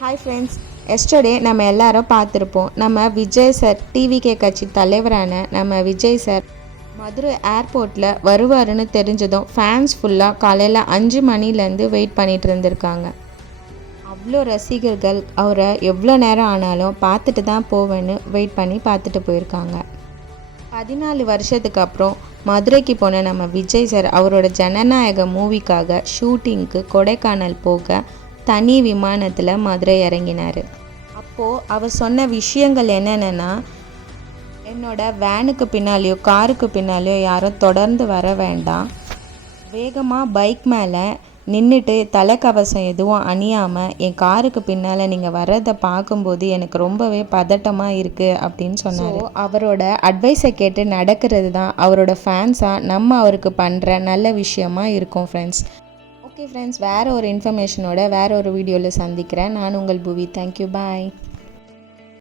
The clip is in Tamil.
ஹாய் ஃப்ரெண்ட்ஸ், எஸ்டர்டே நம்ம எல்லாரும் பார்த்துருப்போம். நம்ம விஜய் சார், டிவிகே கட்சி தலைவரான நம்ம விஜய் சார் மதுரை ஏர்போர்ட்டில் வருவாருன்னு தெரிஞ்சதும் ஃபேன்ஸ் ஃபுல்லாக காலையில் 5 மணிலேருந்து வெயிட் பண்ணிகிட்டு இருந்திருக்காங்க. அவ்வளோ ரசிகர்கள் அவரை எவ்வளோ நேரம் ஆனாலும் பார்த்துட்டு தான் போவேன்னு வெயிட் பண்ணி பார்த்துட்டு போயிருக்காங்க. 14 வருஷத்துக்கு அப்புறம் மதுரைக்கு போன நம்ம விஜய் சார் அவரோட ஜனநாயக மூவிக்காக ஷூட்டிங்க்கு கொடைக்கானல் போக தனி விமானத்தில் மதுரை இறங்கினார். அப்போது அவர் சொன்ன விஷயங்கள் என்னென்னா, என்னோட வேனுக்கு பின்னாலேயோ காருக்கு பின்னாலேயோ யாரும் தொடர்ந்து வர வேண்டாம், வேகமாக பைக் மேலே நின்றுட்டு தலைக்கவசம் எதுவும் அணியாமல் என் காருக்கு பின்னால் நீங்கள் வர்றதை பார்க்கும்போது எனக்கு ரொம்பவே பதட்டமாக இருக்குது அப்படின்னு சொன்னார். அவரோட அட்வைஸை கேட்டு நடக்கிறது தான் அவரோட ஃபேன்ஸாக நம்ம அவருக்கு பண்ணுற நல்ல விஷயமா இருக்கும் ஃப்ரெண்ட்ஸ். ஓகே ஃப்ரெண்ட்ஸ், வேறு ஒரு இன்ஃபர்மேஷனோட வேறு ஒரு வீடியோவில் சந்திக்கிறேன். நான் உங்கள் புவி. தேங்க்யூ, பாய்.